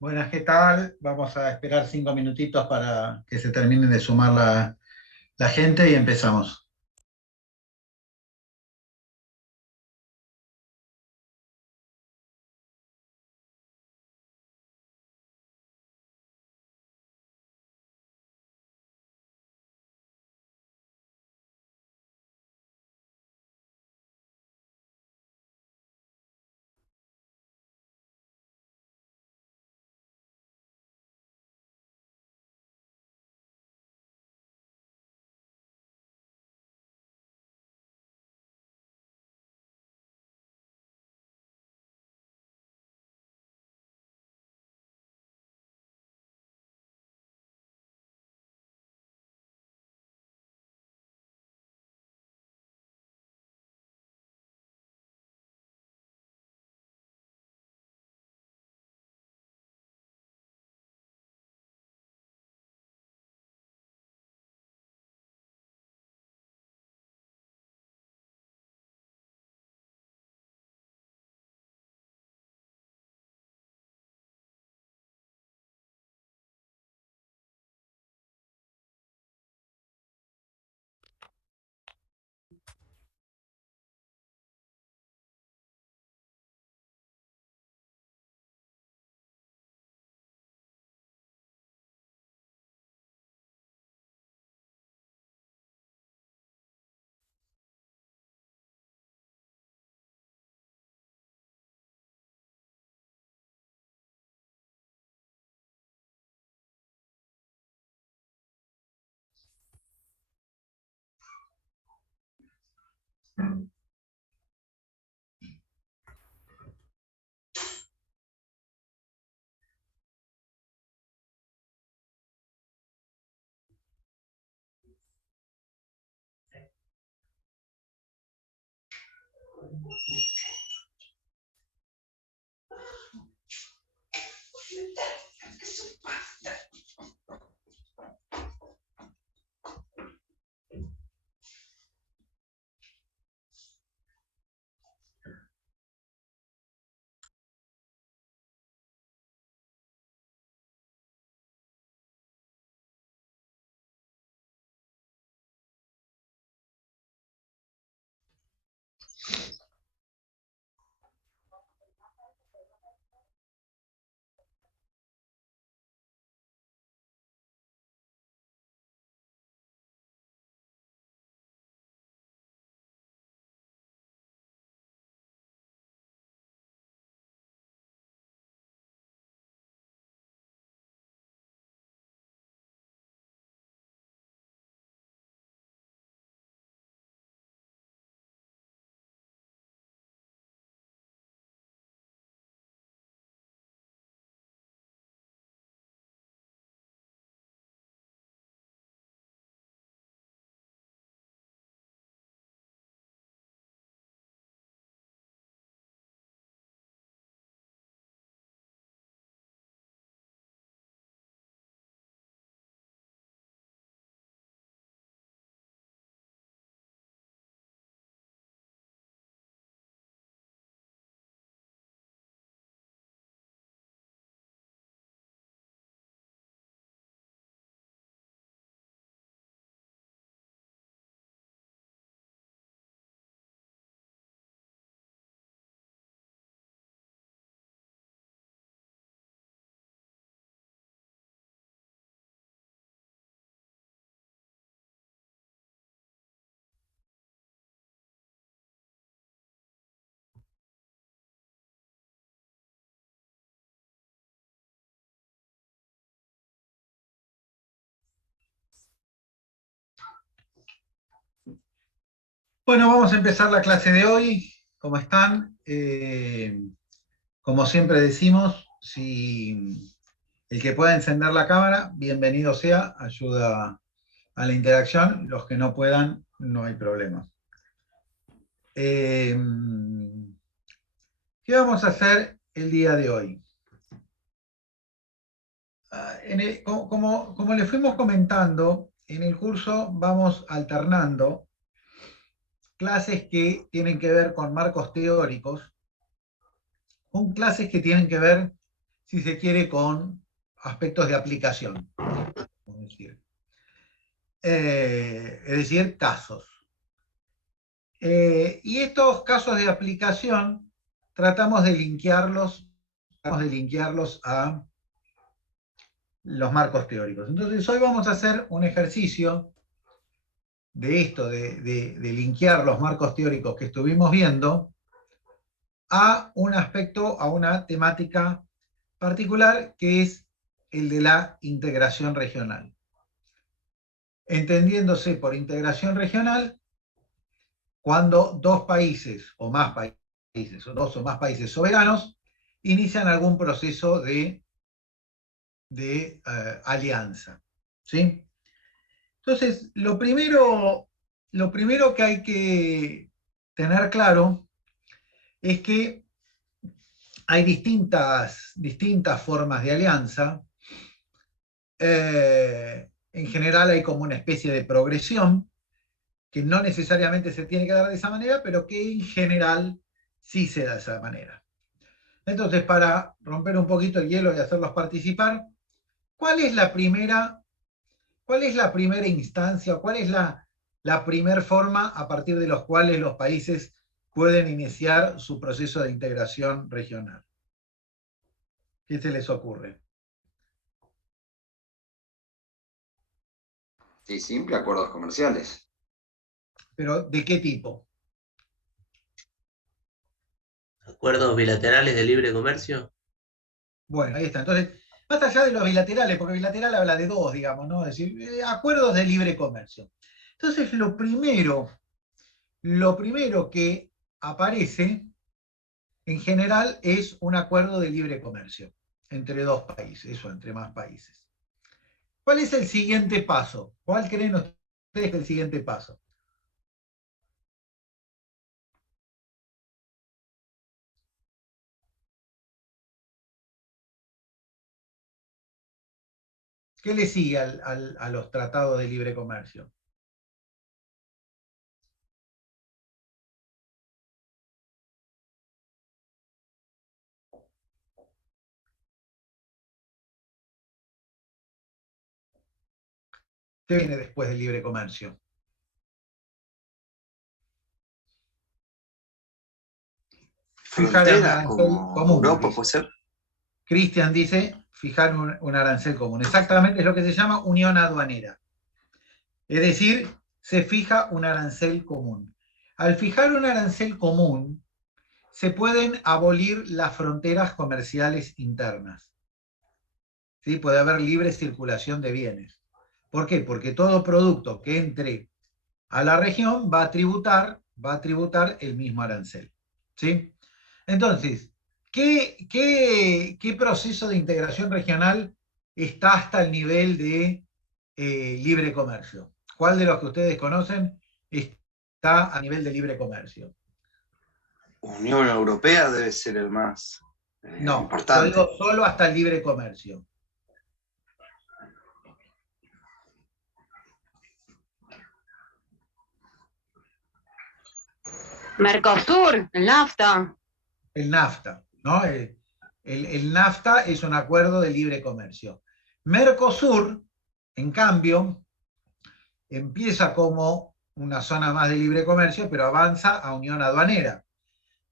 Buenas, ¿qué tal? Vamos a esperar 5 minutitos para que se termine de sumar la gente y empezamos. Bueno, vamos a empezar la clase de hoy. ¿Cómo están? Como siempre decimos, si el que pueda encender la cámara, bienvenido sea, ayuda a la interacción. Los que no puedan, no hay problema. Eh, ¿Qué vamos a hacer el día de hoy? Como le fuimos comentando, en el curso vamos alternando clases que tienen que ver con marcos teóricos, con clases que tienen que ver si se quiere, con aspectos de aplicación, es decir, casos. Y estos casos de aplicación tratamos de linkearlos a los marcos teóricos. Entonces hoy vamos a hacer un ejercicio de esto, de linkear los marcos teóricos que estuvimos viendo a un aspecto, a una temática particular, que es el de la integración regional. Entendiéndose por integración regional cuando dos países o más países, o dos o más países soberanos, inician algún proceso de alianza. ¿Sí? Entonces, lo primero que hay que tener claro es que hay distintas formas de alianza. En general hay como una especie de progresión que no necesariamente se tiene que dar de esa manera, pero que en general sí se da de esa manera. Entonces, para romper un poquito el hielo y hacerlos participar, ¿cuál es la primera instancia, o cuál es la primera forma a partir de los cuales los países pueden iniciar su proceso de integración regional? ¿Qué se les ocurre? Sí, simple, acuerdos comerciales. ¿Pero de qué tipo? ¿Acuerdos bilaterales de libre comercio? Bueno, ahí está. Entonces, más allá de los bilaterales, porque bilateral habla de dos, digamos, ¿no? Es decir, acuerdos de libre comercio. Entonces, lo primero que aparece en general es un acuerdo de libre comercio entre dos países o entre más países. ¿Cuál es el siguiente paso? ¿Cuál creen ustedes que es el siguiente paso? ¿Qué le sigue a los tratados de libre comercio? ¿Qué viene después del libre comercio? Fijar un Fronteras arancel como común. Europa, puede ser. Cristian dice fijar un arancel común. Exactamente es lo que se llama unión aduanera. Es decir, se fija un arancel común. Al fijar un arancel común, se pueden abolir las fronteras comerciales internas. ¿Sí? Puede haber libre circulación de bienes. ¿Por qué? Porque todo producto que entre a la región va a tributar el mismo arancel. ¿Sí? Entonces, ¿qué proceso de integración regional está hasta el nivel de libre comercio? ¿Cuál de los que ustedes conocen está a nivel de libre comercio? Unión Europea debe ser el más No, importante. yo digo solo hasta el libre comercio. Mercosur, el NAFTA. El NAFTA, ¿no? El NAFTA es un acuerdo de libre comercio. Mercosur, en cambio, empieza como una zona más de libre comercio, pero avanza a unión aduanera,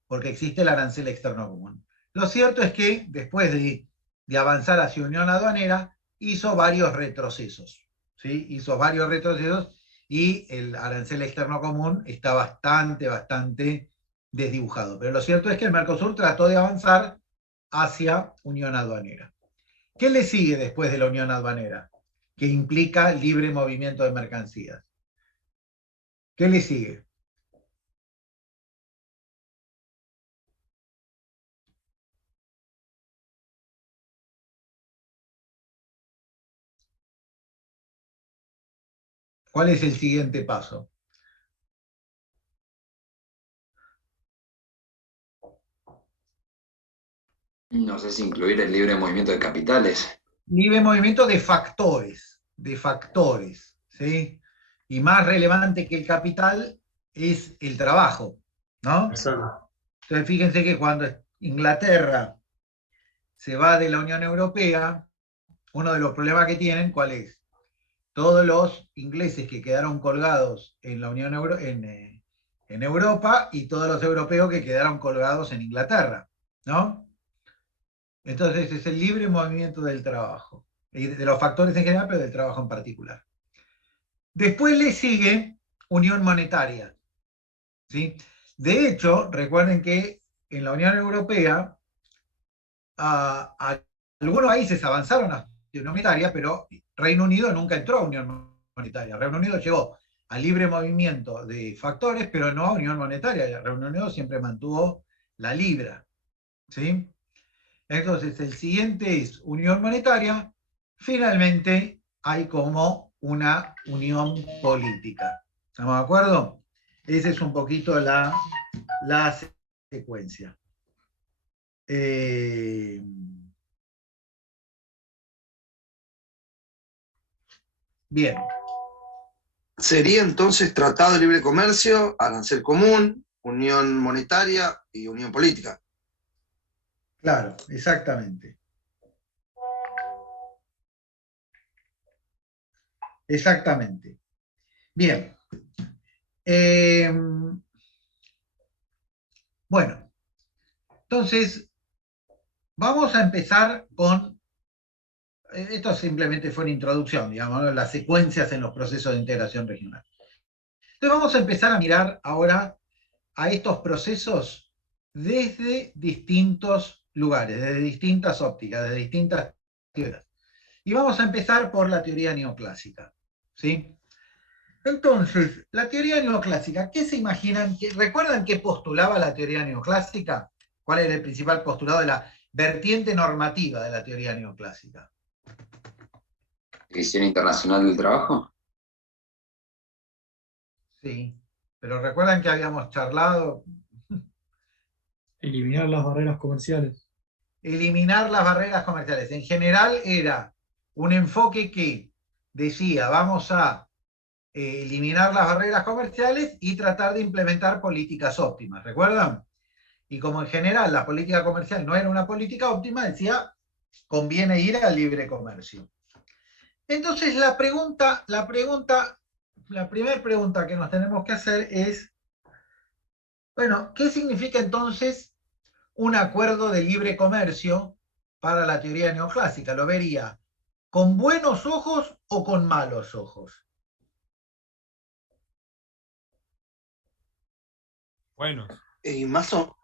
porque existe el arancel externo común. Lo cierto es que después de avanzar hacia unión aduanera, hizo varios retrocesos. ¿Sí? Hizo varios retrocesos y el arancel externo común está bastante desdibujado. Pero lo cierto es que el Mercosur trató de avanzar hacia unión aduanera. ¿Qué le sigue después de la unión aduanera? Que implica libre movimiento de mercancías. ¿Qué le sigue? ¿Cuál es el siguiente paso? No sé si incluir el libre movimiento de capitales. Libre movimiento de factores, ¿sí? Y más relevante que el capital es el trabajo, ¿no? Persona. Entonces fíjense que cuando Inglaterra se va de la Unión Europea, uno de los problemas que tienen, ¿cuál es? Todos los ingleses que quedaron colgados en la Unión en Europa y todos los europeos que quedaron colgados en Inglaterra, ¿no? Entonces es el libre movimiento del trabajo, y de los factores en general, pero del trabajo en particular. Después le sigue unión monetaria, ¿sí? De hecho, recuerden que en la Unión Europea algunos países avanzaron a unión monetaria, pero Reino Unido nunca entró a unión monetaria. Reino Unido llegó al libre movimiento de factores, pero no a unión monetaria. Reino Unido siempre mantuvo la libra, ¿sí? Entonces, el siguiente es unión monetaria. Finalmente, hay como una unión política. ¿Estamos de acuerdo? Esa es un poquito la secuencia. Bien. Sería entonces Tratado de Libre Comercio, Arancel Común, Unión Monetaria y Unión Política. Claro, exactamente. Exactamente. Bien. Bueno, entonces vamos a empezar con, esto simplemente fue una introducción, digamos, ¿no? Las secuencias en los procesos de integración regional. Entonces vamos a empezar a mirar ahora a estos procesos desde distintos lugares, desde distintas ópticas, desde distintas teorías. Y vamos a empezar por la teoría neoclásica, ¿sí? Entonces, la teoría neoclásica, ¿qué se imaginan? ¿Recuerdan qué postulaba la teoría neoclásica? ¿Cuál era el principal postulado de la vertiente normativa de la teoría neoclásica? División Internacional del Trabajo. Sí, pero recuerdan que habíamos charlado. Eliminar las barreras comerciales. Eliminar las barreras comerciales. En general era un enfoque que decía, vamos a eliminar las barreras comerciales y tratar de implementar políticas óptimas, ¿recuerdan? Y como en general la política comercial no era una política óptima, decía, conviene ir al libre comercio. Entonces la primera pregunta que nos tenemos que hacer es, bueno, ¿qué significa entonces un acuerdo de libre comercio para la teoría neoclásica? ¿Lo vería con buenos ojos o con malos ojos? Bueno, Y más o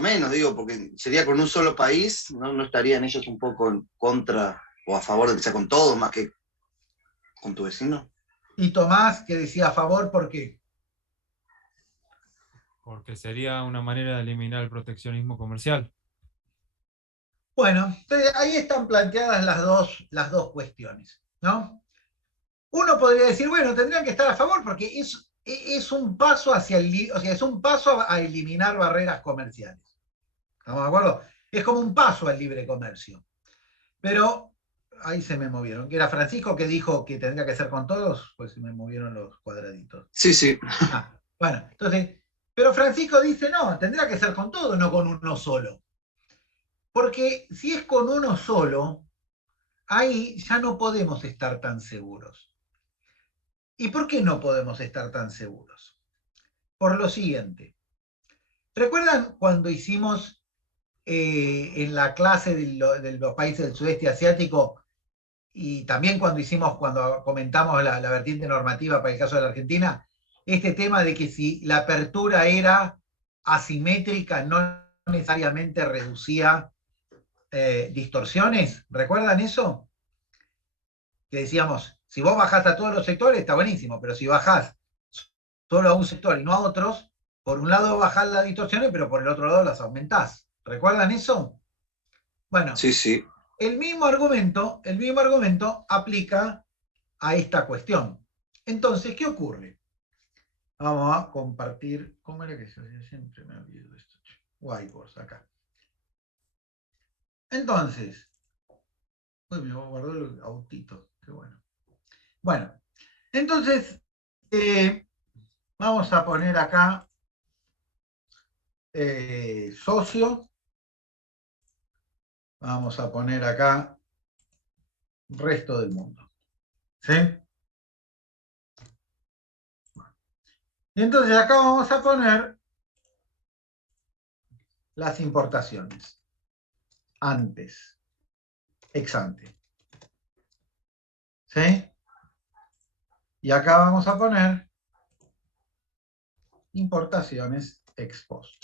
menos, digo, porque sería con un solo país, ¿no? ¿No estarían ellos un poco en contra o a favor de que sea con todo, más que con tu vecino? Y Tomás, que decía a favor, ¿por qué? porque sería una manera de eliminar el proteccionismo comercial. Bueno, entonces ahí están planteadas las dos cuestiones, ¿no? Uno podría decir, bueno, tendrían que estar a favor porque es un paso hacia o sea, es un paso a eliminar barreras comerciales. ¿Estamos de acuerdo? Es como un paso al libre comercio. Pero ahí se me movieron. Que era Francisco que dijo que tendría que ser con todos, pues se me movieron los cuadraditos. Sí, sí. Bueno, entonces, pero Francisco dice, no, tendría que ser con todo, no con uno solo. Porque si es con uno solo, ahí ya no podemos estar tan seguros. ¿Y por qué no podemos estar tan seguros? Por lo siguiente. ¿Recuerdan cuando hicimos en la clase de los países del sudeste asiático y también cuando comentamos la vertiente normativa para el caso de la Argentina, este tema de que si la apertura era asimétrica no necesariamente reducía distorsiones? ¿Recuerdan eso? Que decíamos, si vos bajás a todos los sectores está buenísimo, pero si bajás solo a un sector y no a otros, por un lado bajás las distorsiones, pero por el otro lado las aumentás. ¿Recuerdan eso? Bueno, Sí, sí. el mismo argumento aplica a esta cuestión. Entonces, ¿qué ocurre? Vamos a compartir. ¿Cómo era que se hacía? Siempre me olvido de esto. Whiteboards, acá. Entonces, uy, me guardó el autito. Qué bueno. Bueno, entonces, vamos a poner acá socio. Vamos a poner acá resto del mundo. ¿Sí? Y entonces acá vamos a poner las importaciones. Antes. Ex ante. ¿Sí? Y acá vamos a poner importaciones ex post.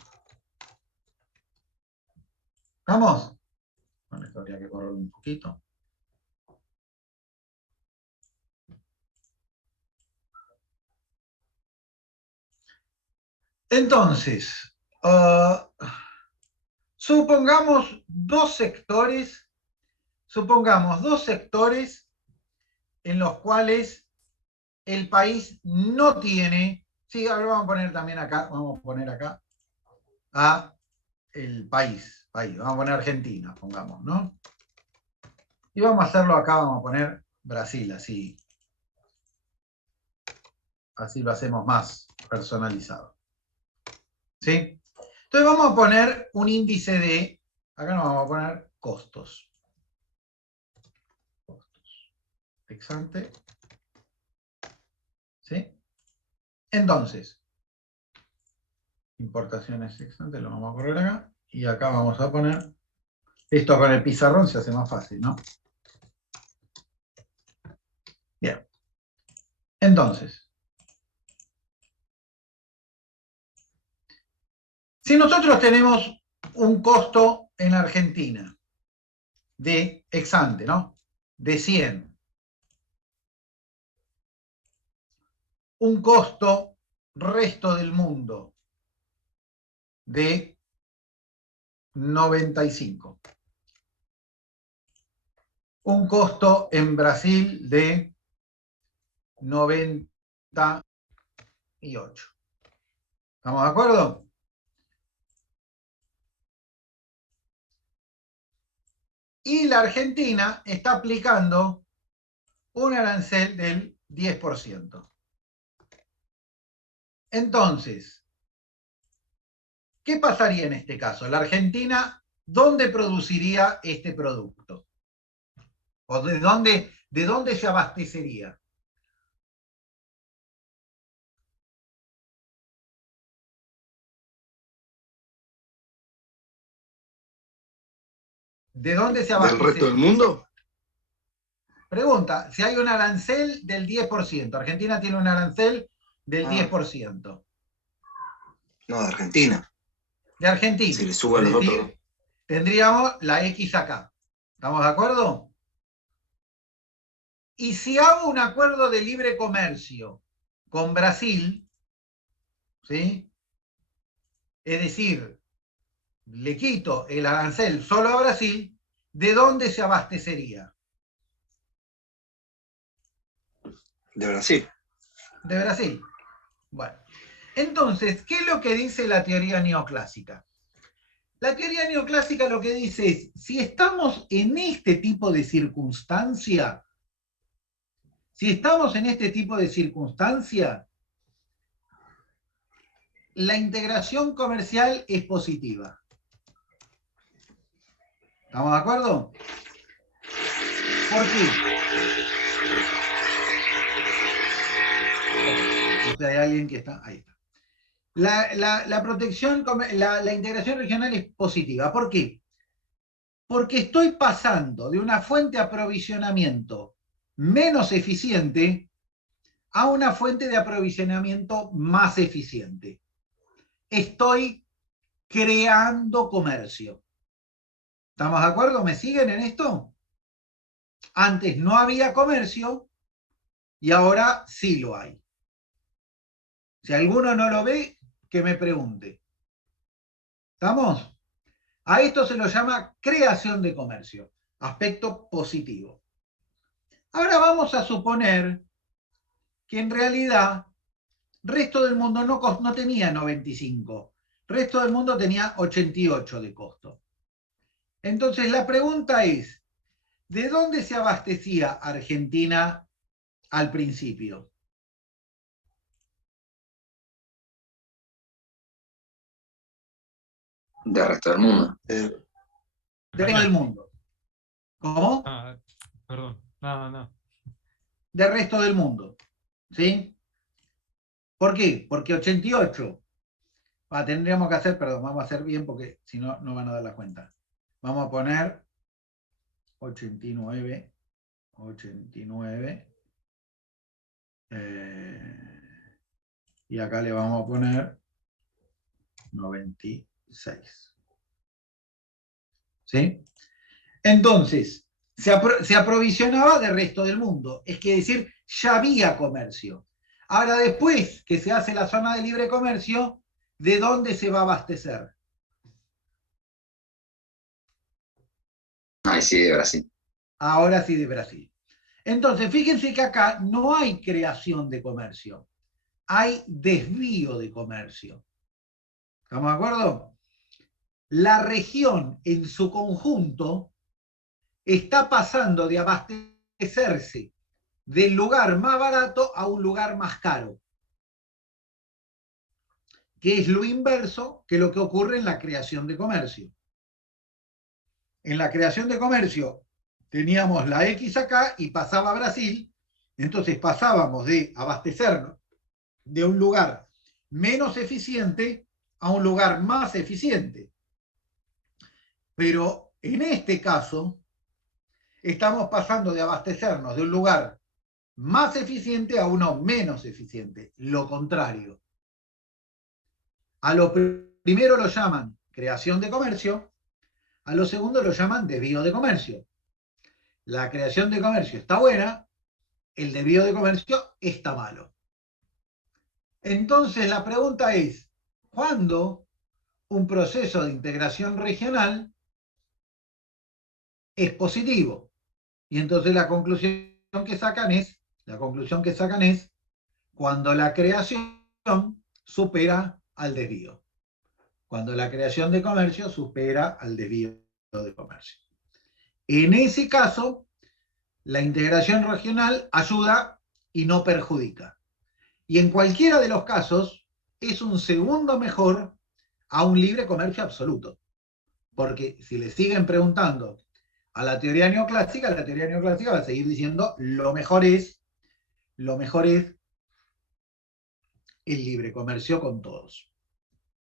¿Vamos? Bueno, esto habría que correr un poquito. Entonces, supongamos dos sectores en los cuales el país no tiene, sí, ahora vamos a poner también acá, vamos a poner acá a el país, vamos a poner Argentina, pongamos, ¿no? Y vamos a hacerlo acá, vamos a poner Brasil, así lo hacemos más personalizado. ¿Sí? Entonces vamos a poner un índice de, acá nos vamos a poner costos. Ex ante. ¿Sí? Entonces, importaciones ex ante, lo vamos a poner acá. Y acá vamos a poner, esto con el pizarrón se hace más fácil, ¿no? Bien. Entonces, si nosotros tenemos un costo en Argentina de ex ante, ¿no? De 100. Un costo resto del mundo de 95. Un costo en Brasil de 98. ¿Estamos de acuerdo? Y la Argentina está aplicando un arancel del 10%. Entonces, ¿qué pasaría en este caso? La Argentina, ¿dónde produciría este producto? ¿O de dónde se abastecería? ¿De dónde se ¿Del resto del abastecería? mundo? Pregunta, si hay un arancel del 10%, Argentina tiene un arancel del Ah. 10%. No, de Argentina. De Argentina. Si le sube a los otros. Tendríamos la X acá. ¿Estamos de acuerdo? Y si hago un acuerdo de libre comercio con Brasil, ¿sí? Es decir, le quito el arancel solo a Brasil, ¿de dónde se abastecería? De Brasil. De Brasil. Bueno, entonces, ¿qué es lo que dice la teoría neoclásica? La teoría neoclásica lo que dice es, si estamos en este tipo de circunstancia, la integración comercial es positiva. ¿Estamos de acuerdo? ¿Por qué? Si hay alguien que está, ahí está. La integración regional es positiva. ¿Por qué? Porque estoy pasando de una fuente de aprovisionamiento menos eficiente a una fuente de aprovisionamiento más eficiente. Estoy creando comercio. ¿Estamos de acuerdo? ¿Me siguen en esto? Antes no había comercio y ahora sí lo hay. Si alguno no lo ve, que me pregunte. ¿Estamos? A esto se lo llama creación de comercio, aspecto positivo. Ahora vamos a suponer que en realidad resto del mundo no tenía 95, resto del mundo tenía 88 de costo. Entonces la pregunta es, ¿de dónde se abastecía Argentina al principio? Del resto del mundo. De todo el mundo. ¿Cómo? Ah, perdón. No. Del resto del mundo. ¿Sí? ¿Por qué? Porque 88. Tendríamos que hacer, perdón, vamos a hacer bien porque si no, no van a dar la cuenta. Vamos a poner 89. Y acá le vamos a poner 96. ¿Sí? Entonces, se aprovisionaba del resto del mundo. Es decir, ya había comercio. Ahora, después que se hace la zona de libre comercio, ¿de dónde se va a abastecer? Ay, sí, de Brasil. Ahora sí, de Brasil. Entonces, fíjense que acá no hay creación de comercio, hay desvío de comercio. ¿Estamos de acuerdo? La región en su conjunto está pasando de abastecerse del lugar más barato a un lugar más caro, que es lo inverso que lo que ocurre en la creación de comercio. En la creación de comercio teníamos la X acá y pasaba a Brasil, entonces pasábamos de abastecernos de un lugar menos eficiente a un lugar más eficiente. Pero en este caso, estamos pasando de abastecernos de un lugar más eficiente a uno menos eficiente, lo contrario. A lo primero lo llaman creación de comercio, a lo segundo lo llaman desvío de comercio. La creación de comercio está buena, el desvío de comercio está malo. Entonces la pregunta es, ¿cuándo un proceso de integración regional es positivo? Y entonces la conclusión que sacan es cuando la creación supera al desvío. Cuando la creación de comercio supera al desvío de comercio. En ese caso, la integración regional ayuda y no perjudica. Y en cualquiera de los casos, es un segundo mejor a un libre comercio absoluto. Porque si le siguen preguntando a la teoría neoclásica va a seguir diciendo lo mejor es el libre comercio con todos.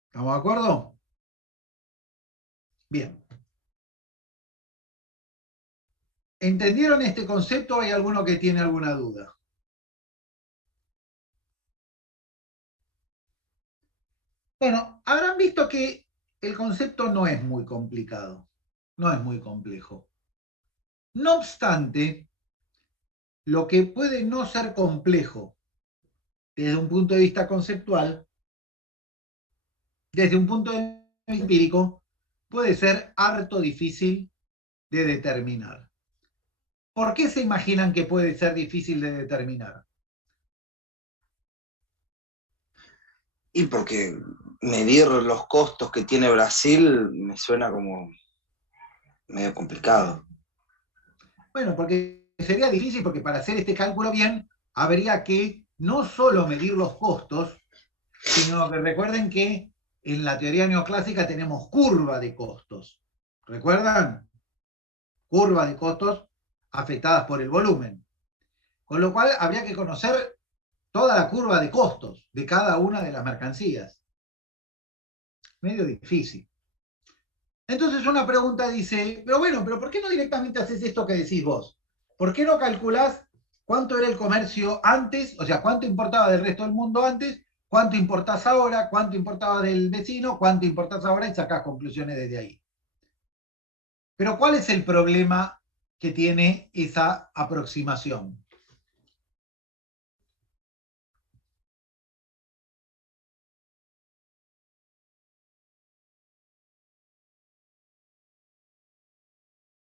¿Estamos de acuerdo? Bien. ¿Entendieron este concepto o hay alguno que tiene alguna duda? Bueno, habrán visto que el concepto no es muy complicado, no es muy complejo. No obstante, lo que puede no ser complejo desde un punto de vista conceptual, desde un punto de vista empírico, puede ser harto difícil de determinar. ¿Por qué se imaginan que puede ser difícil de determinar? Y porque medir los costos que tiene Brasil me suena como medio complicado. Bueno, porque sería difícil porque para hacer este cálculo bien habría que no solo medir los costos, sino que recuerden que en la teoría neoclásica tenemos curva de costos. ¿Recuerdan? Curva de costos afectadas por el volumen. Con lo cual habría que conocer toda la curva de costos de cada una de las mercancías. Medio difícil. Entonces una pregunta dice, pero bueno, pero ¿por qué no directamente haces esto que decís vos? ¿Por qué no calculás cuánto era el comercio antes, o sea, cuánto importaba del resto del mundo antes, cuánto importás ahora, cuánto importaba del vecino, cuánto importás ahora y sacás conclusiones desde ahí? Pero ¿cuál es el problema que tiene esa aproximación?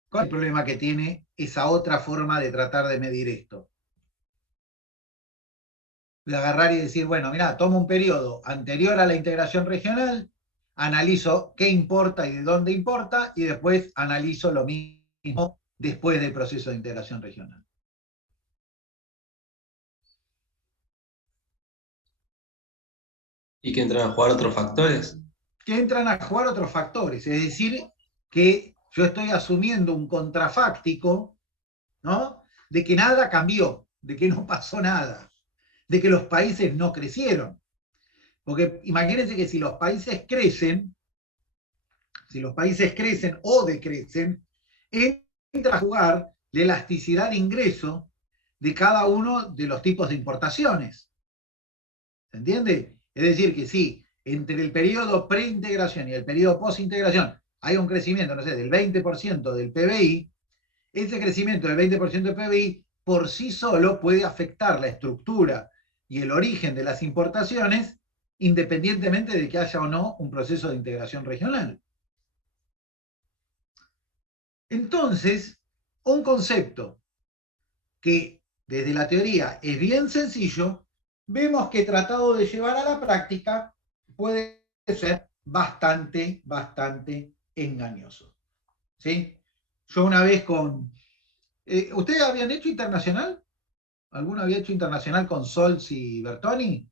¿Cuál es el problema que tiene esa otra forma de tratar de medir esto? De agarrar y decir, bueno, mira, tomo un periodo anterior a la integración regional, analizo qué importa y de dónde importa, y después analizo lo mismo después del proceso de integración regional. ¿Y que entran a jugar otros factores? Que entran a jugar otros factores, es decir, que yo estoy asumiendo un contrafáctico, ¿no?, de que nada cambió, de que no pasó nada, de que los países no crecieron. Porque imagínense que si los países crecen o decrecen, entra a jugar la elasticidad de ingreso de cada uno de los tipos de importaciones. ¿Se entiende? Es decir, que si entre el periodo preintegración y el periodo postintegración hay un crecimiento, no sé, del 20% del PBI, ese crecimiento del 20% del PBI por sí solo puede afectar la estructura y el origen de las importaciones, independientemente de que haya o no un proceso de integración regional. Entonces, un concepto que desde la teoría es bien sencillo, vemos que tratado de llevar a la práctica puede ser bastante engañoso. ¿Sí? Yo una vez con... ¿ustedes habían hecho internacional? ¿Alguno había hecho internacional con Solz y Bertoni?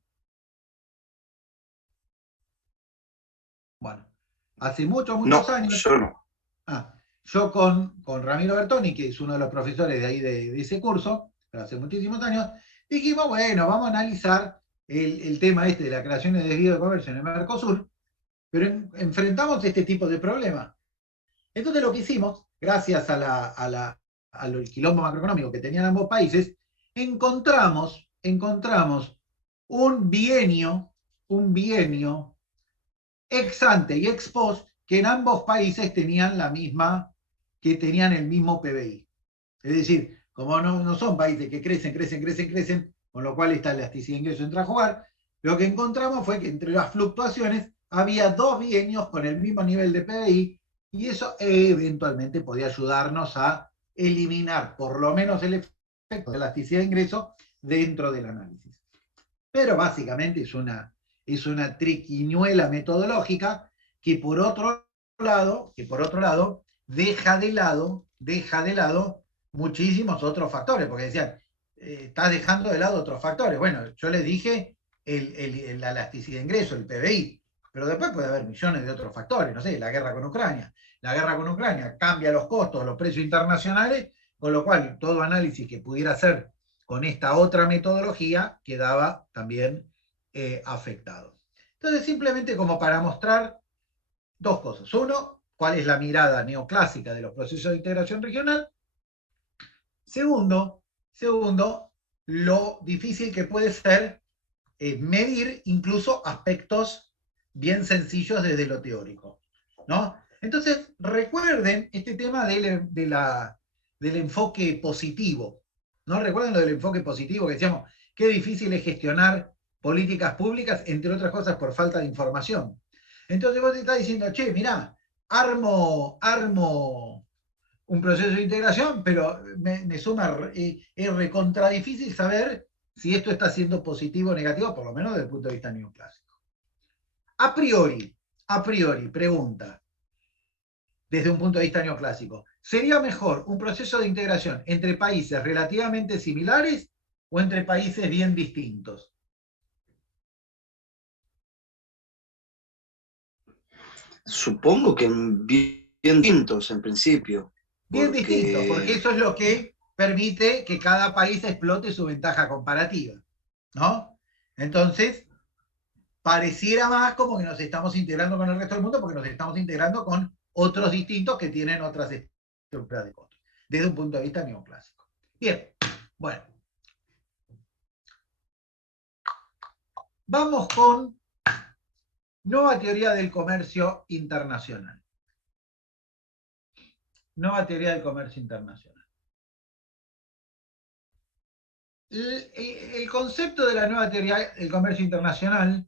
Bueno, hace muchos No, años... yo no. Yo con Ramiro Bertoni, que es uno de los profesores de ahí de ese curso, pero hace muchísimos años, dijimos, bueno, vamos a analizar el tema este de la creación de desvío de comercio en el Mercosur, pero enfrentamos este tipo de problemas. Entonces lo que hicimos, gracias al quilombo macroeconómico que tenían ambos países, encontramos un bienio ex ante y ex post que en ambos países tenían el mismo PBI. Es decir, como no son países que crecen, con lo cual esta elasticidad de ingreso entra a jugar, lo que encontramos fue que entre las fluctuaciones había 2 bienios con el mismo nivel de PBI, y eso eventualmente podía ayudarnos a eliminar por lo menos el efecto de elasticidad de ingreso dentro del análisis. Pero básicamente es una triquiñuela metodológica que por otro lado deja de lado muchísimos otros factores, porque decían, estás dejando de lado otros factores. Bueno, yo les dije la elasticidad de ingreso, el PBI, pero después puede haber millones de otros factores, no sé, la guerra con Ucrania. La guerra con Ucrania cambia los costos, los precios internacionales, con lo cual todo análisis que pudiera hacer con esta otra metodología quedaba también afectado. Entonces, simplemente como para mostrar dos cosas. Uno, cuál es la mirada neoclásica de los procesos de integración regional. Segundo, lo difícil que puede ser medir incluso aspectos bien sencillos desde lo teórico, ¿no? Entonces, recuerden este tema del enfoque positivo, ¿no? Recuerden lo del enfoque positivo, que decíamos, qué difícil es gestionar políticas públicas, entre otras cosas, por falta de información. Entonces vos te estás diciendo, che, mirá, armo un proceso de integración, pero me suma, es recontra difícil saber si esto está siendo positivo o negativo, por lo menos desde el punto de vista neoclásico. A priori, pregunta, desde un punto de vista neoclásico, ¿sería mejor un proceso de integración entre países relativamente similares o entre países bien distintos? Supongo que bien distintos en principio. Bien distintos, porque eso es lo que permite que cada país explote su ventaja comparativa, ¿no? Entonces, pareciera más como que nos estamos integrando con el resto del mundo porque nos estamos integrando con otros distintos que tienen otras estructuras de costos, desde un punto de vista neoclásico. Bien, bueno. Vamos con nueva teoría del comercio internacional. Nueva teoría del comercio internacional. El concepto de la nueva teoría del comercio internacional,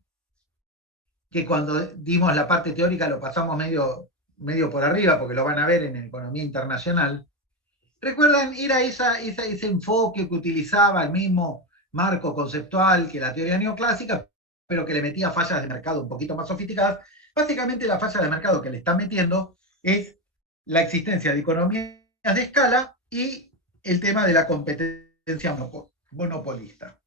que cuando dimos la parte teórica lo pasamos medio por arriba, porque lo van a ver en Economía Internacional, ¿recuerdan? Era ese enfoque que utilizaba el mismo marco conceptual que la teoría neoclásica, pero que le metía fallas de mercado un poquito más sofisticadas. Básicamente la falla de mercado que le está metiendo es la existencia de economías de escala y el tema de la competencia monopolista.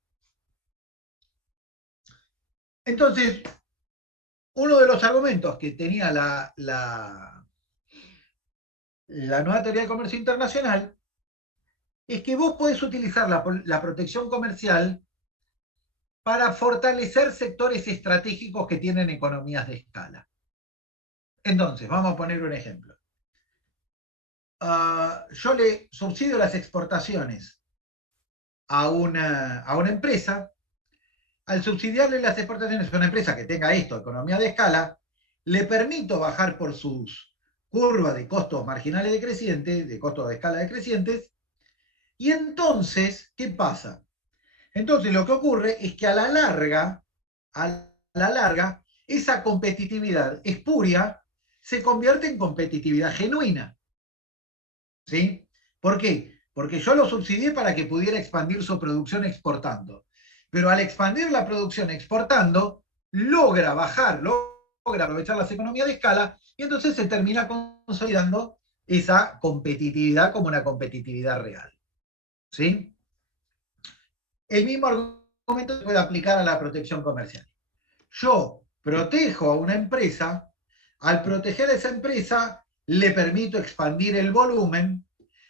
Entonces, uno de los argumentos que tenía la la nueva teoría del comercio internacional es que vos podés utilizar la protección comercial para fortalecer sectores estratégicos que tienen economías de escala. Entonces, vamos a poner un ejemplo. Yo le subsidio las exportaciones a una empresa. Al subsidiarle las exportaciones a una empresa que tenga esto, economía de escala, le permito bajar por sus curvas de costos marginales decrecientes, de costos de escala decrecientes, y entonces, ¿qué pasa? Entonces lo que ocurre es que a la larga, esa competitividad espuria se convierte en competitividad genuina. ¿Sí? ¿Por qué? Porque yo lo subsidié para que pudiera expandir su producción exportando. Pero al expandir la producción exportando, logra aprovechar las economías de escala, y entonces se termina consolidando esa competitividad como una competitividad real. ¿Sí? El mismo argumento se puede aplicar a la protección comercial. Yo protejo a una empresa, al proteger a esa empresa le permito expandir el volumen,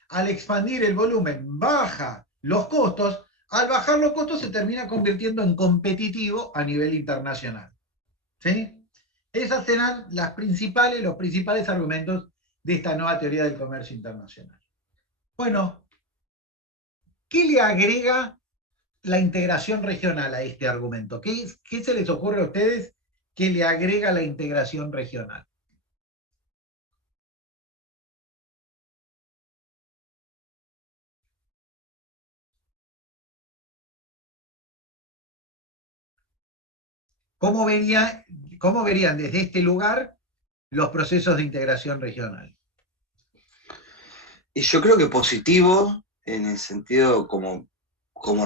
al expandir el volumen baja los costos, al bajar los costos se termina convirtiendo en competitivo a nivel internacional. ¿Sí? Esas serán los principales argumentos de esta nueva teoría del comercio internacional. Bueno, ¿qué le agrega la integración regional a este argumento? ¿Qué se les ocurre a ustedes que le agrega la integración regional? ¿Cómo verían desde este lugar los procesos de integración regional? Y yo creo que positivo, en el sentido como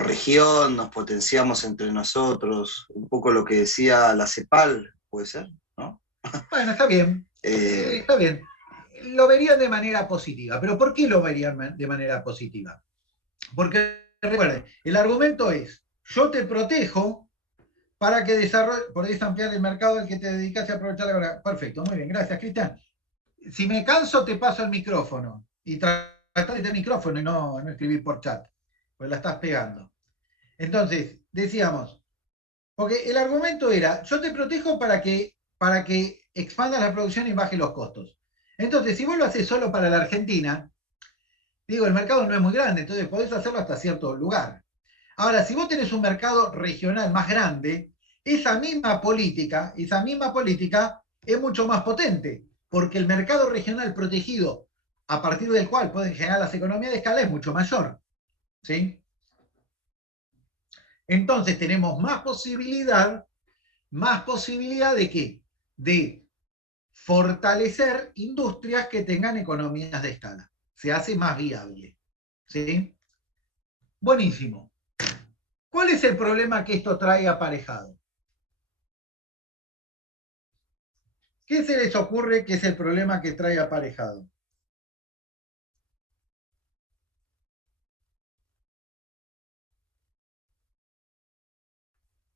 región, nos potenciamos entre nosotros, un poco lo que decía la CEPAL, puede ser, ¿no? Bueno, está bien. Está bien. Lo verían de manera positiva. ¿Pero por qué lo verían de manera positiva? Porque, recuerden, el argumento es, yo te protejo para que podés ampliar el mercado al que te dedicas y aprovechar la verdad. Perfecto, muy bien, gracias, Cristian. Si me canso, te paso el micrófono. Y tratate el micrófono y no escribir por chat, pues la estás pegando. Entonces, decíamos, porque el argumento era, yo te protejo para que expandas la producción y baje los costos. Entonces, si vos lo haces solo para la Argentina, digo, el mercado no es muy grande, entonces podés hacerlo hasta cierto lugar. Ahora, si vos tenés un mercado regional más grande, esa misma política es mucho más potente, porque el mercado regional protegido, a partir del cual pueden generar las economías de escala, es mucho mayor. ¿Sí? Entonces tenemos más posibilidad de ¿qué? De fortalecer industrias que tengan economías de escala. Se hace más viable. ¿Sí? Buenísimo. ¿Cuál es el problema que esto trae aparejado? ¿Qué se les ocurre que es el problema que trae aparejado?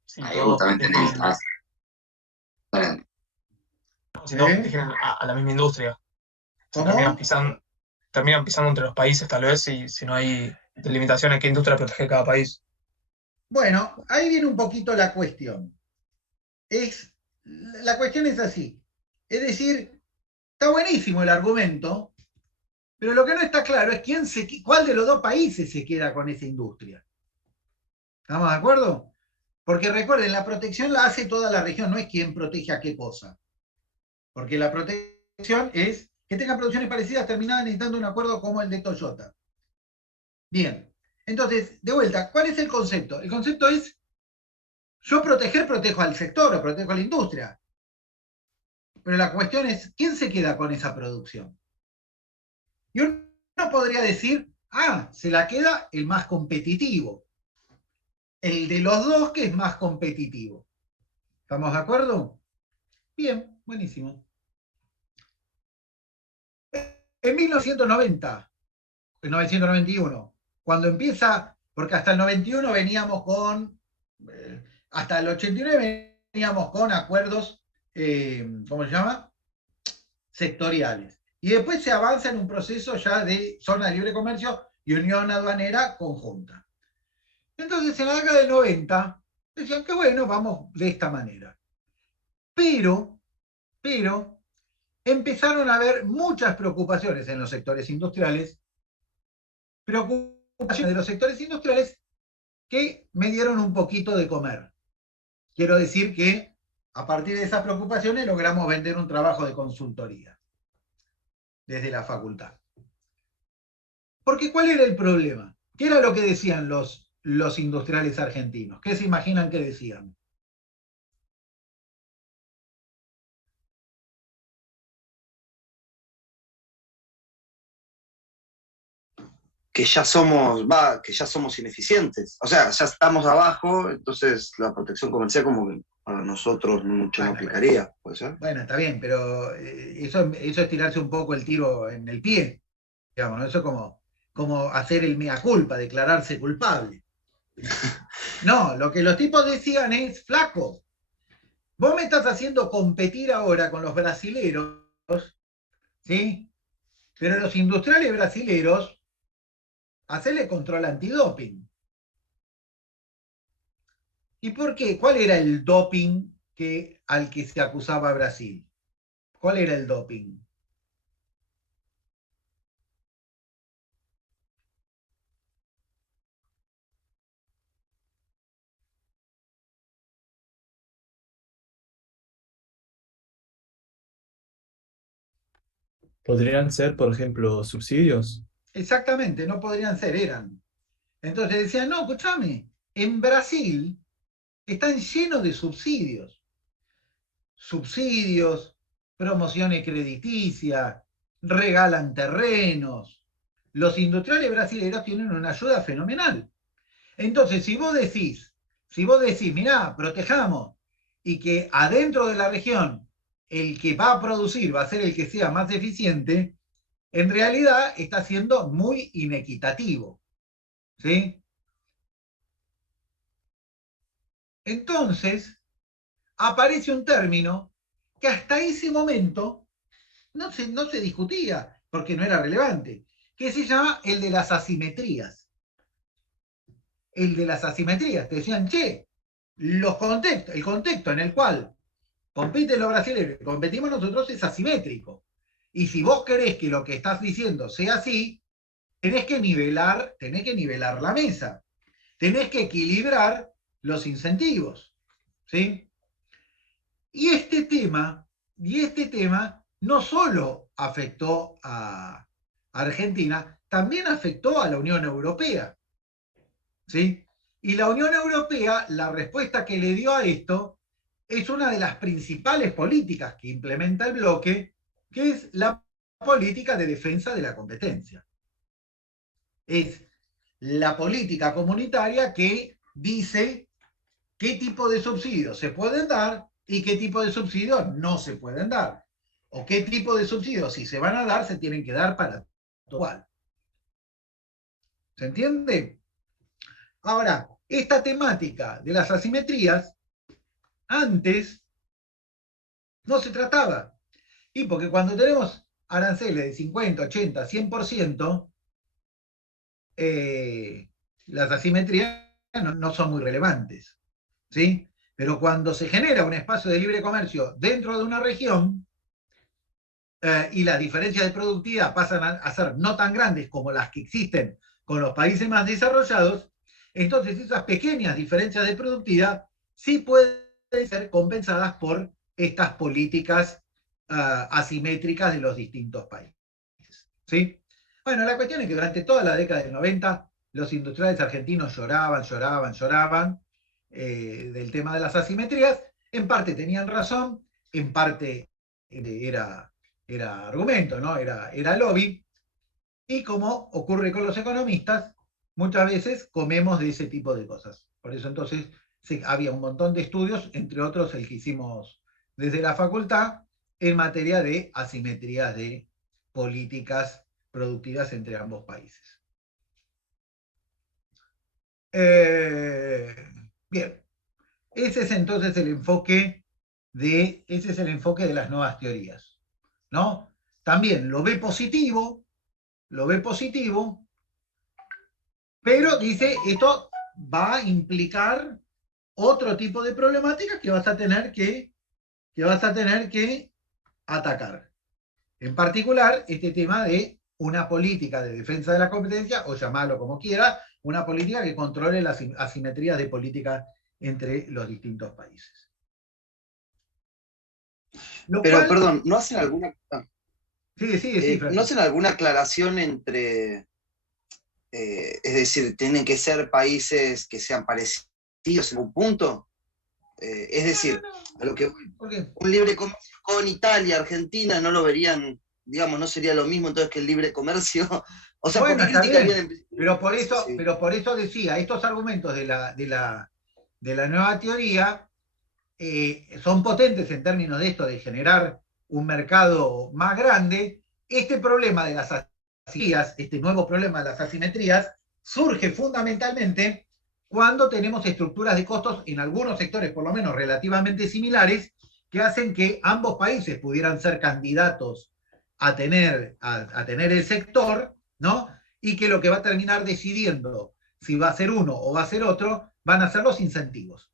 Si Ahí todos justamente protegen, si todos protegen a la misma industria, se ¿Cómo? terminan pisando entre los países tal vez, si no hay delimitación a qué industria protege cada país. Bueno, ahí viene un poquito la cuestión. La cuestión es así. Es decir, está buenísimo el argumento, pero lo que no está claro es cuál de los dos países se queda con esa industria. ¿Estamos de acuerdo? Porque recuerden, la protección la hace toda la región, no es quien protege a qué cosa. Porque la protección es que tengan producciones parecidas terminadas necesitando un acuerdo como el de Toyota. Bien. Entonces, de vuelta, ¿cuál es el concepto? El concepto es, yo protejo al sector o protejo a la industria. Pero la cuestión es, ¿quién se queda con esa producción? Y uno podría decir, se la queda el más competitivo. El de los dos que es más competitivo. ¿Estamos de acuerdo? Bien, buenísimo. En 1991, cuando empieza, porque hasta el 91 veníamos hasta el 89 veníamos con acuerdos, ¿cómo se llama? Sectoriales. Y después se avanza en un proceso ya de zona de libre comercio y unión aduanera conjunta. Entonces, en la década del 90, decían que bueno, vamos de esta manera. Pero empezaron a haber muchas preocupaciones en los sectores industriales, preocupaciones de los sectores industriales que me dieron un poquito de comer. Quiero decir que a partir de esas preocupaciones logramos vender un trabajo de consultoría desde la facultad. Porque ¿cuál era el problema? ¿Qué era lo que decían los industriales argentinos? ¿Qué se imaginan que decían? Que ya somos ineficientes. O sea, ya estamos abajo, entonces la protección comercial como que para nosotros mucho no aplicaría, ¿puede ser? Bueno, está bien, pero eso es tirarse un poco el tiro en el pie, digamos, ¿no? Eso es como hacer el mea culpa, declararse culpable. No, lo que los tipos decían es, flaco, vos me estás haciendo competir ahora con los brasileros, ¿sí? Pero los industriales brasileros, hacerle control antidoping. ¿Y por qué? ¿Cuál era el doping al que se acusaba a Brasil? ¿Cuál era el doping? ¿Podrían ser, por ejemplo, subsidios? Exactamente, no podrían ser, eran. Entonces decían, no, escúchame, en Brasil están llenos de subsidios. Subsidios, promociones crediticias, regalan terrenos. Los industriales brasileños tienen una ayuda fenomenal. Entonces, si vos decís, mirá, protejamos, y que adentro de la región el que va a producir va a ser el que sea más eficiente, en realidad está siendo muy inequitativo. ¿Sí? Entonces, aparece un término que hasta ese momento no se discutía, porque no era relevante, que se llama el de las asimetrías. El de las asimetrías. Te decían, che, el contexto en el cual compiten los brasileños y competimos nosotros es asimétrico. Y si vos querés que lo que estás diciendo sea así, tenés que nivelar la mesa. Tenés que equilibrar los incentivos. ¿Sí? Y este tema no solo afectó a Argentina, también afectó a la Unión Europea. ¿Sí? Y la Unión Europea, la respuesta que le dio a esto es una de las principales políticas que implementa el bloque, que es la política de defensa de la competencia. Es la política comunitaria que dice qué tipo de subsidios se pueden dar y qué tipo de subsidios no se pueden dar. O qué tipo de subsidios, si se van a dar, se tienen que dar para todo igual. ¿Se entiende? Ahora, esta temática de las asimetrías, antes no se trataba. Y porque cuando tenemos aranceles de 50, 80, 100%, las asimetrías no son muy relevantes. ¿Sí? Pero cuando se genera un espacio de libre comercio dentro de una región y las diferencias de productividad pasan a ser no tan grandes como las que existen con los países más desarrollados, entonces esas pequeñas diferencias de productividad sí pueden ser compensadas por estas políticas asimétricas de los distintos países. ¿Sí? Bueno, la cuestión es que durante toda la década del 90 los industriales argentinos lloraban del tema de las asimetrías. En parte tenían razón, en parte era argumento, ¿no? Era lobby. Y como ocurre con los economistas, muchas veces comemos de ese tipo de cosas. Por eso entonces había un montón de estudios, entre otros el que hicimos desde la facultad, en materia de asimetrías de políticas productivas entre ambos países. Bien, ese es entonces el enfoque de las nuevas teorías, ¿no? también lo ve positivo, pero dice, esto va a implicar otro tipo de problemáticas que vas a tener que atacar. En particular, este tema de una política de defensa de la competencia, o llamarlo como quiera, una política que controle las asimetrías de política entre los distintos países. Pero, perdón, ¿no hacen alguna... Sí, ¿no hacen alguna aclaración entre... es decir, tienen que ser países que sean parecidos en un punto? Es decir, a lo que un libre comercio con Italia, Argentina, no lo verían, digamos, no sería lo mismo entonces que el libre comercio. O sea, bueno, ¿por qué criticarían pero por eso, sí. pero por eso decía, estos argumentos de la nueva teoría son potentes en términos de esto, de generar un mercado más grande. Este problema de las asimetrías, este nuevo problema de las asimetrías, surge fundamentalmente cuando tenemos estructuras de costos en algunos sectores, por lo menos relativamente similares, que hacen que ambos países pudieran ser candidatos a tener el sector, ¿no? Y que lo que va a terminar decidiendo si va a ser uno o va a ser otro, van a ser los incentivos,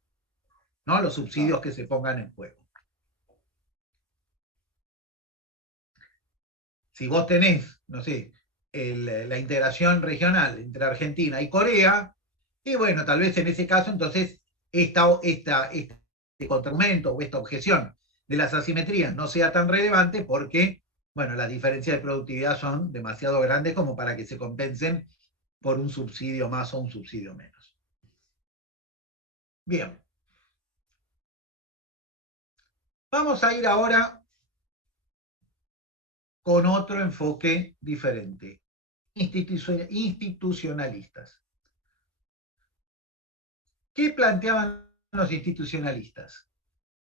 ¿no? Los subsidios que se pongan en juego. Si vos tenés, no sé, la integración regional entre Argentina y Corea, y bueno, tal vez en ese caso, entonces, este contraargumento o esta objeción de las asimetrías no sea tan relevante porque, bueno, las diferencias de productividad son demasiado grandes como para que se compensen por un subsidio más o un subsidio menos. Bien. Vamos a ir ahora con otro enfoque diferente. Institucionalistas. ¿Qué planteaban los institucionalistas?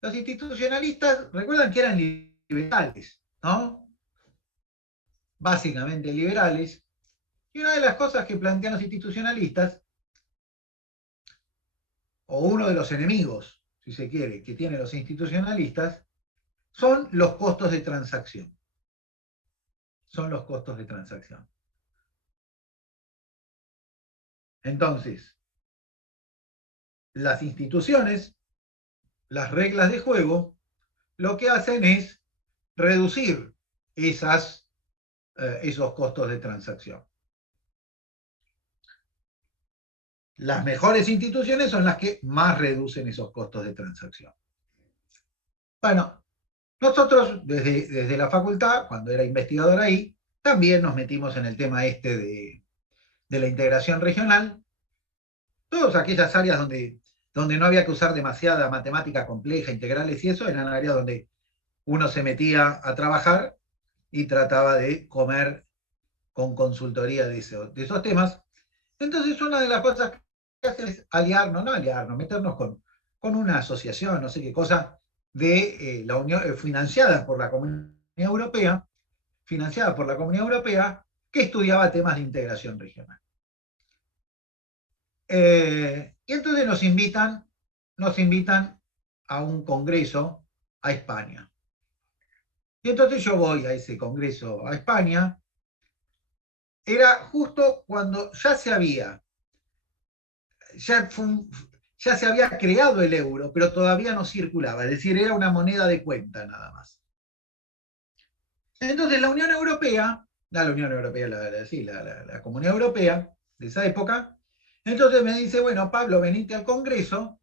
Los institucionalistas, recuerdan que eran liberales, ¿no? Básicamente liberales. Y una de las cosas que plantean los institucionalistas, o uno de los enemigos, si se quiere, que tienen los institucionalistas, son los costos de transacción. Son los costos de transacción. Entonces, las instituciones, las reglas de juego, lo que hacen es reducir esos costos de transacción. Las mejores instituciones son las que más reducen esos costos de transacción. Bueno, nosotros desde la facultad, cuando era investigador ahí, también nos metimos en el tema este de la integración regional. Todas aquellas áreas donde no había que usar demasiada matemática compleja, integrales y eso, eran áreas donde uno se metía a trabajar y trataba de comer con consultoría de esos temas. Entonces, una de las cosas que hacen es meternos con una asociación, no sé qué cosa, de la Unión, financiada por la Comunidad Europea, que estudiaba temas de integración regional. Y entonces nos invitan a un congreso a España. Y entonces yo voy a ese congreso a España. Era justo cuando ya se había creado el euro, pero todavía no circulaba, es decir, era una moneda de cuenta nada más. Entonces la Comunidad Europea de esa época, entonces me dice, bueno, Pablo, venite al Congreso,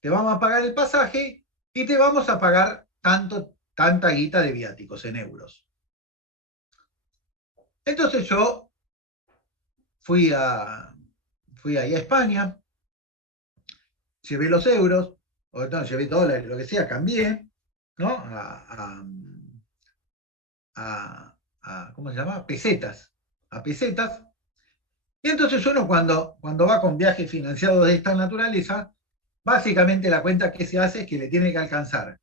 te vamos a pagar el pasaje y te vamos a pagar tanta guita de viáticos en euros. Entonces yo fui ahí a España, llevé los euros, o no, llevé dólares, lo que sea, cambié, ¿no? ¿Cómo se llama? A pesetas. Y entonces uno cuando va con viajes financiados de esta naturaleza, básicamente la cuenta que se hace es que le tiene que alcanzar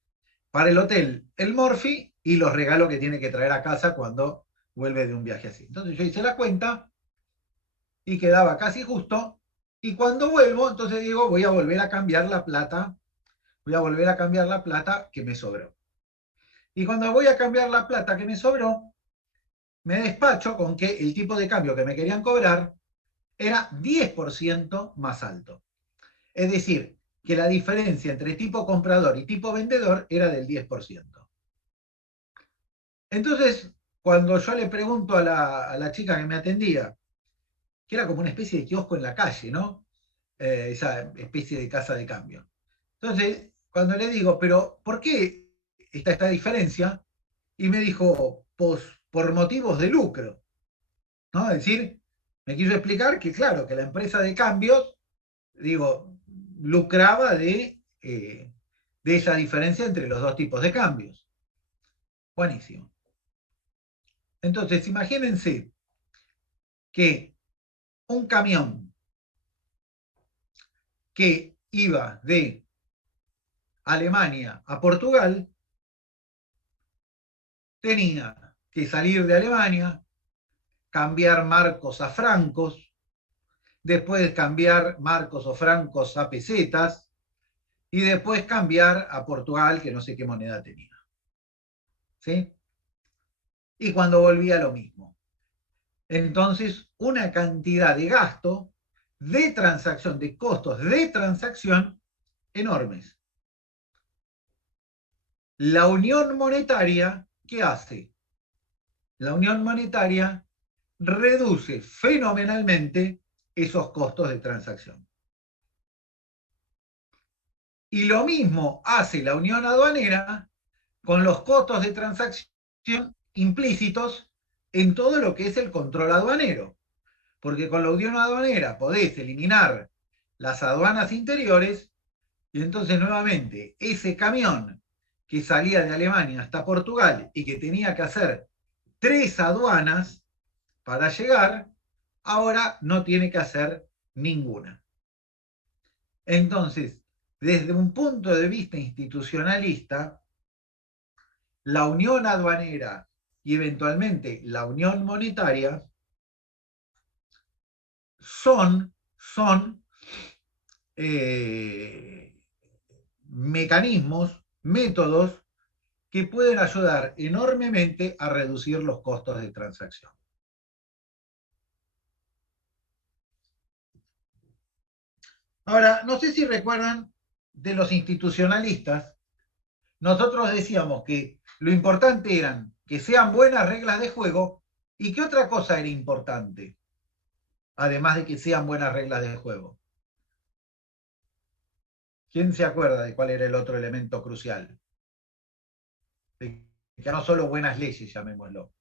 para el hotel el morfi y los regalos que tiene que traer a casa cuando vuelve de un viaje así. Entonces yo hice la cuenta y quedaba casi justo, y cuando vuelvo, entonces digo, voy a volver a cambiar la plata que me sobró. Y cuando voy a cambiar la plata que me sobró, me despacho con que el tipo de cambio que me querían cobrar era 10% más alto. Es decir, que la diferencia entre tipo comprador y tipo vendedor era del 10%. Entonces, cuando yo le pregunto a la chica que me atendía, que era como una especie de kiosco en la calle, ¿no? Esa especie de casa de cambio. Entonces, cuando le digo, pero ¿por qué está esta diferencia? Y me dijo, pues por motivos de lucro, ¿no? Es decir, me quiso explicar que, claro, que la empresa de cambios, digo, lucraba de esa diferencia entre los dos tipos de cambios. Buenísimo. Entonces, imagínense que un camión que iba de Alemania a Portugal tenía que salir de Alemania, cambiar marcos a francos, después cambiar marcos o francos a pesetas, y después cambiar a Portugal, que no sé qué moneda tenía. ¿Sí? Y cuando volvía lo mismo. Entonces, una cantidad de gasto, de transacción, de costos de transacción enormes. La unión monetaria, ¿qué hace? La unión monetaria reduce fenomenalmente esos costos de transacción. Y lo mismo hace la unión aduanera con los costos de transacción implícitos en todo lo que es el control aduanero. Porque con la unión aduanera podés eliminar las aduanas interiores y entonces nuevamente ese camión que salía de Alemania hasta Portugal y que tenía que hacer 3 aduanas para llegar, ahora no tiene que hacer ninguna. Entonces, desde un punto de vista institucionalista, la unión aduanera y eventualmente la unión monetaria son mecanismos, métodos que pueden ayudar enormemente a reducir los costos de transacción. Ahora, no sé si recuerdan de los institucionalistas, nosotros decíamos que lo importante eran que sean buenas reglas de juego y que otra cosa era importante, además de que sean buenas reglas de juego. ¿Quién se acuerda de cuál era el otro elemento crucial? De que no solo buenas leyes, llamémoslo.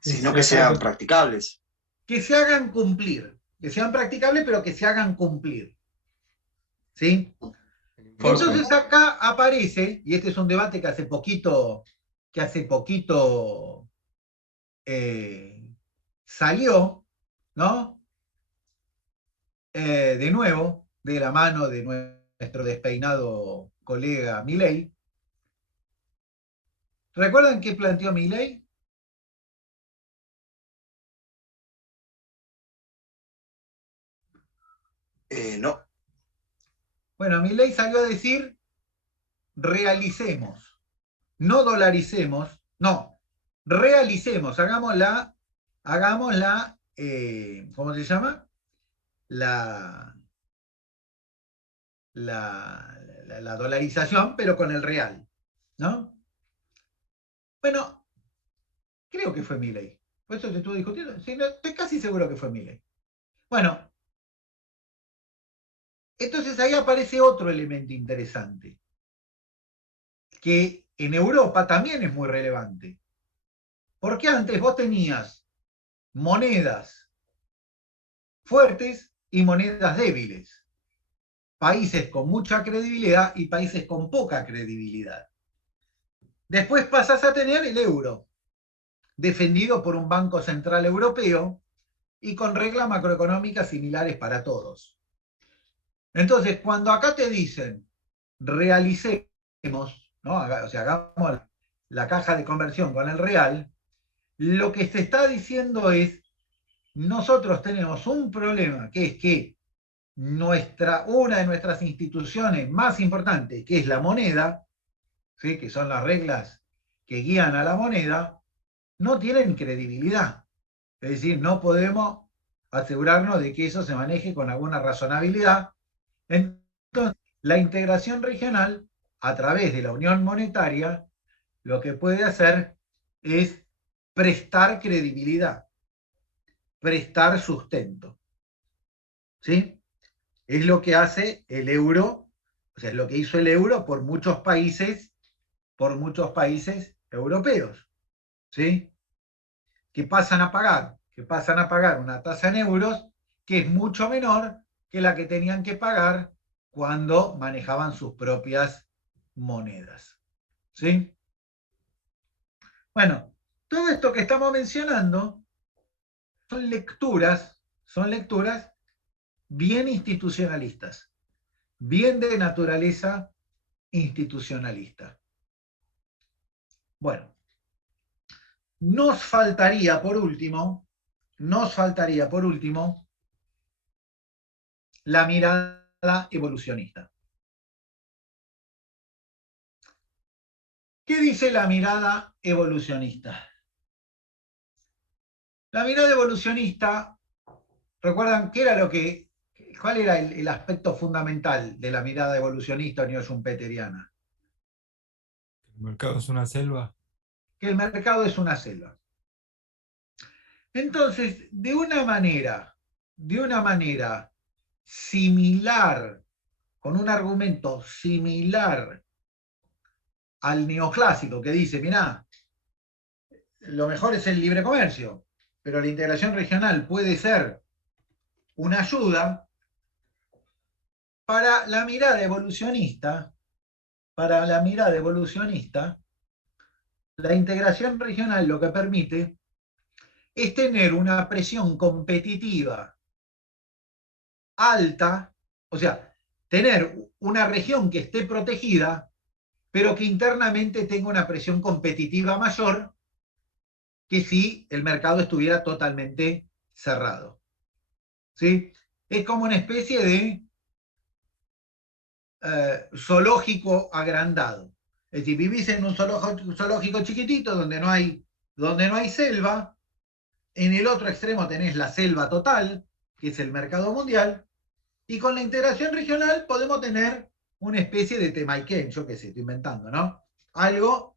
Sino que sean practicables. Que se hagan cumplir, que sean practicables, pero que se hagan cumplir. ¿Sí? Entonces acá aparece, y este es un debate que hace poquito salió, ¿no? De nuevo, de la mano de nuestro despeinado colega Milei. ¿Recuerdan qué planteó Milei? No. Bueno, Milei salió a decir, realicemos, no dolaricemos, no, realicemos, hagámosla, ¿cómo se llama? La dolarización, pero con el real, ¿no? Bueno, creo que fue Milei. Por eso se estuvo discutiendo. Sí, no, estoy casi seguro que fue Milei. Bueno, entonces ahí aparece otro elemento interesante, que en Europa también es muy relevante. Porque antes vos tenías monedas fuertes y monedas débiles. Países con mucha credibilidad y países con poca credibilidad. Después pasas a tener el euro, defendido por un Banco Central Europeo y con reglas macroeconómicas similares para todos. Entonces, cuando acá te dicen, realicemos, ¿no? O sea, hagamos la caja de conversión con el real, lo que se está diciendo es, nosotros tenemos un problema, que es que una de nuestras instituciones más importantes, que es la moneda, ¿sí?, que son las reglas que guían a la moneda, no tienen credibilidad. Es decir, no podemos asegurarnos de que eso se maneje con alguna razonabilidad. Entonces, la integración regional, a través de la unión monetaria, lo que puede hacer es prestar credibilidad, prestar sustento. ¿Sí? Es lo que hace el euro, o sea, es lo que hizo el euro por muchos países europeos. ¿Sí? Que pasan a pagar una tasa en euros que es mucho menor que la que tenían que pagar cuando manejaban sus propias monedas. ¿Sí? Bueno, todo esto que estamos mencionando son lecturas bien institucionalistas, bien de naturaleza institucionalista. Bueno, nos faltaría por último la mirada evolucionista. ¿Qué dice la mirada evolucionista? La mirada evolucionista, ¿recuerdan cuál era el aspecto fundamental de la mirada evolucionista neo-schumpeteriana? El mercado es una selva. Que el mercado es una selva. Entonces, de una manera similar, con un argumento similar al neoclásico, que dice, mirá, lo mejor es el libre comercio, pero la integración regional puede ser una ayuda. Para la mirada evolucionista, la integración regional lo que permite es tener una presión competitiva alta, o sea, tener una región que esté protegida, pero que internamente tenga una presión competitiva mayor que si el mercado estuviera totalmente cerrado. ¿Sí? Es como una especie de zoológico agrandado. Es decir, vivís en un zoológico chiquitito donde no hay selva. En el otro extremo tenés la selva total, que es el mercado mundial, y con la integración regional podemos tener una especie de Temaiken, yo qué sé, estoy inventando, ¿no? Algo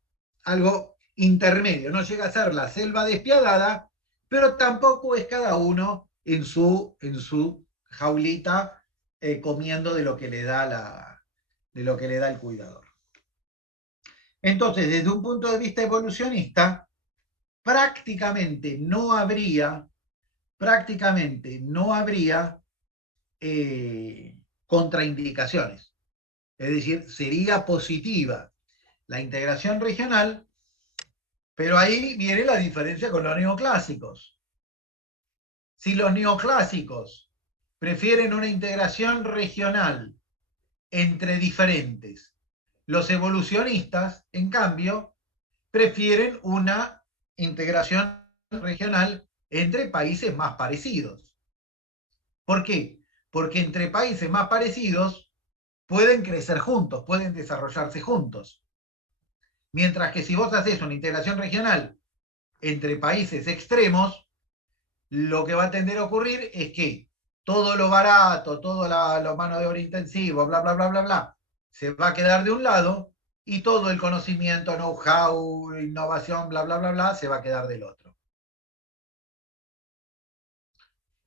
intermedio, no llega a ser la selva despiadada, pero tampoco es cada uno en su jaulita comiendo de lo que le da el cuidador. Entonces, desde un punto de vista evolucionista, prácticamente no habría contraindicaciones. Es decir, sería positiva la integración regional, pero ahí viene la diferencia con los neoclásicos. Si los neoclásicos prefieren una integración regional entre diferentes, los evolucionistas, en cambio, prefieren una integración regional entre países más parecidos. ¿Por qué? Porque entre países más parecidos pueden crecer juntos, pueden desarrollarse juntos. Mientras que si vos haces una integración regional entre países extremos, lo que va a tender a ocurrir es que todo lo barato, todo lo mano de obra intensivo, bla, bla, bla, bla, bla, se va a quedar de un lado y todo el conocimiento, know-how, innovación, bla, bla, bla, bla, se va a quedar del otro.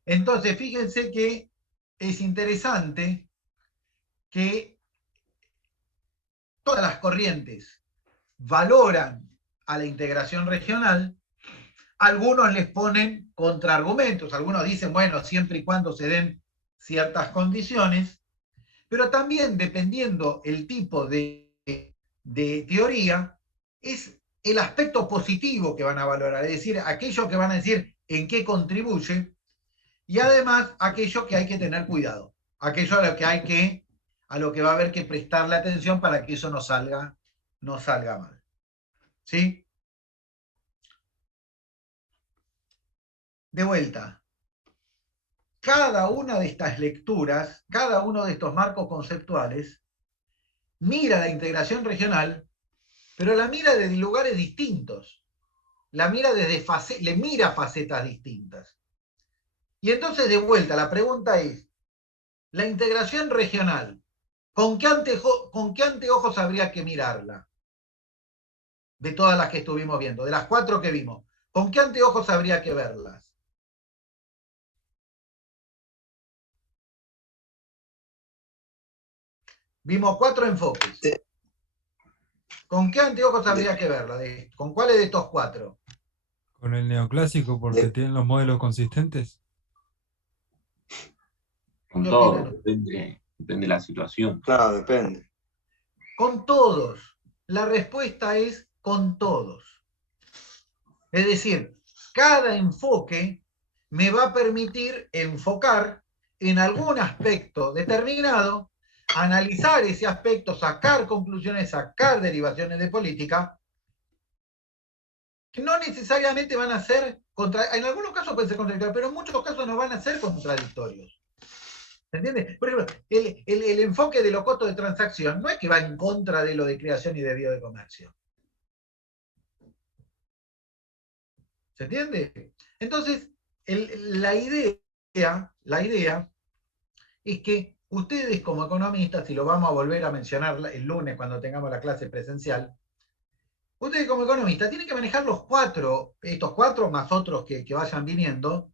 Entonces, fíjense que es interesante que todas las corrientes valoran a la integración regional. Algunos les ponen contraargumentos, algunos dicen, bueno, siempre y cuando se den ciertas condiciones, pero también dependiendo el tipo de teoría, es el aspecto positivo que van a valorar, es decir, aquello que van a decir en qué contribuye, y además aquello que hay que tener cuidado, aquello a lo que va a haber que prestarle atención para que eso no salga mal. ¿Sí? De vuelta, cada una de estas lecturas, cada uno de estos marcos conceptuales, mira la integración regional pero la mira desde lugares distintos. La mira le mira facetas distintas. Y entonces, de vuelta, la pregunta es, la integración regional, ¿con qué anteojos habría que mirarla? De todas las que estuvimos viendo, de las 4 que vimos, ¿con qué anteojos habría que verlas? Vimos 4 enfoques. ¿Con qué anteojos habría que verla? ¿Con cuáles de estos 4? Con el neoclásico porque De- tienen los modelos consistentes. Con ¿Qué todo, opinan? depende de la situación. Claro, depende. Con todos. La respuesta es con todos. Es decir, cada enfoque me va a permitir enfocar en algún aspecto determinado, analizar ese aspecto, sacar conclusiones, sacar derivaciones de política, que no necesariamente van a ser, en algunos casos pueden ser contradictorios, pero en muchos casos no van a ser contradictorios. ¿Se entiende? Por ejemplo, el enfoque de los costos de transacción no es que va en contra de lo de creación y de desvío de comercio. ¿Se entiende? Entonces, la idea es que ustedes como economistas, y lo vamos a volver a mencionar el lunes cuando tengamos la clase presencial, ustedes como economistas tienen que manejar estos cuatro más otros que vayan viniendo,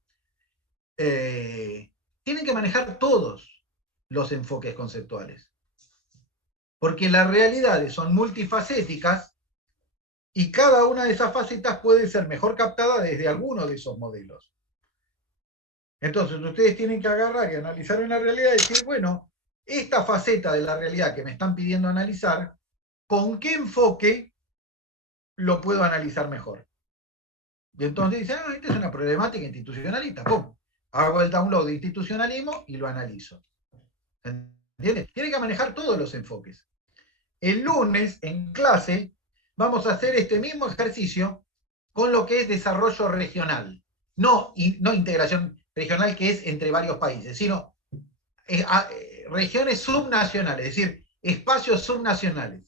tienen que manejar todos los enfoques conceptuales. Porque las realidades son multifacéticas y cada una de esas facetas puede ser mejor captada desde alguno de esos modelos. Entonces, ustedes tienen que agarrar y analizar una realidad y decir, bueno, esta faceta de la realidad que me están pidiendo analizar, ¿con qué enfoque lo puedo analizar mejor? Y entonces dicen, esta es una problemática institucionalista. ¡Pum! Hago el download de institucionalismo y lo analizo. ¿Entiendes? Tienen que manejar todos los enfoques. El lunes, en clase, vamos a hacer este mismo ejercicio con lo que es desarrollo regional. No integración regional que es entre varios países, sino regiones subnacionales, es decir, espacios subnacionales.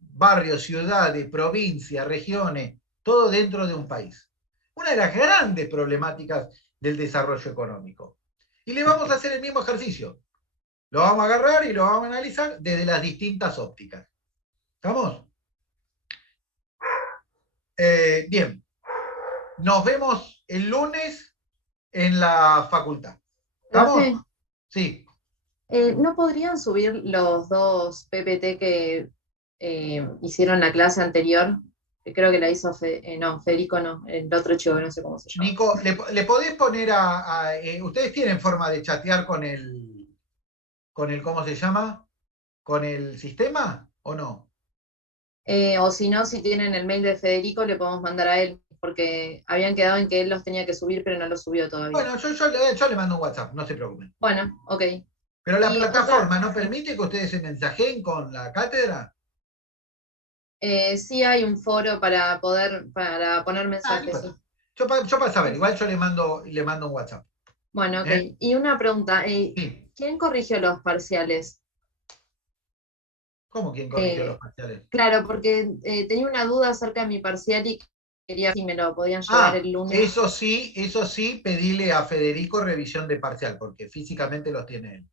Barrios, ciudades, provincias, regiones, todo dentro de un país. Una de las grandes problemáticas del desarrollo económico. Y le vamos a hacer el mismo ejercicio. Lo vamos a agarrar y lo vamos a analizar desde las distintas ópticas. ¿Estamos? Bien. Nos vemos el lunes en la facultad. ¿Estamos? Profe, Sí. ¿no podrían subir los 2 PPT que hicieron la clase anterior? Creo que la hizo Federico no, el otro chico, no sé cómo se llama. Nico, ¿le podés poner ustedes tienen forma de chatear con el, ¿cómo se llama? ¿Con el sistema o no? O si no, si tienen el mail de Federico, le podemos mandar a él, porque habían quedado en que él los tenía que subir, pero no los subió todavía. Bueno, yo le mando un WhatsApp, no se preocupen. Bueno, ok. Pero la Y plataforma no permite que ustedes se mensajeen con la cátedra. Sí hay un foro para poner mensajes. Sí. Yo para saber, igual yo le mando un WhatsApp. Bueno, ok. Y una pregunta, Sí. ¿quién corrigió los parciales? ¿Cómo quién corrigió los parciales? Claro, porque tenía una duda acerca de mi parcial y quería si me lo podían llevar el lunes. Eso sí, pedile a Federico revisión de parcial, porque físicamente los tiene él.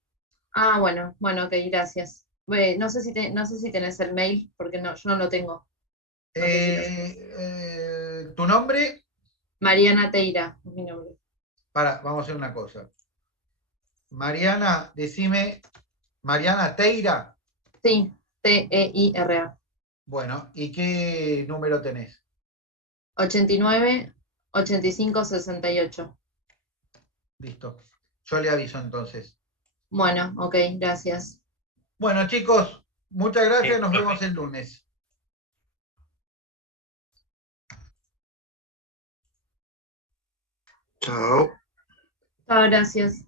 Ah, bueno, ok, gracias. No sé si tenés el mail, porque no, yo no lo tengo. No sé si ¿Tu nombre? Mariana Teira, es mi nombre. Vamos a hacer una cosa. Mariana, decime, Mariana Teira. Sí, Teira. Bueno, ¿y qué número tenés? 89 85 68. Listo. Yo le aviso entonces. Bueno, ok, gracias. Bueno, chicos, muchas gracias. Nos vemos el lunes. Chao. Chao, gracias.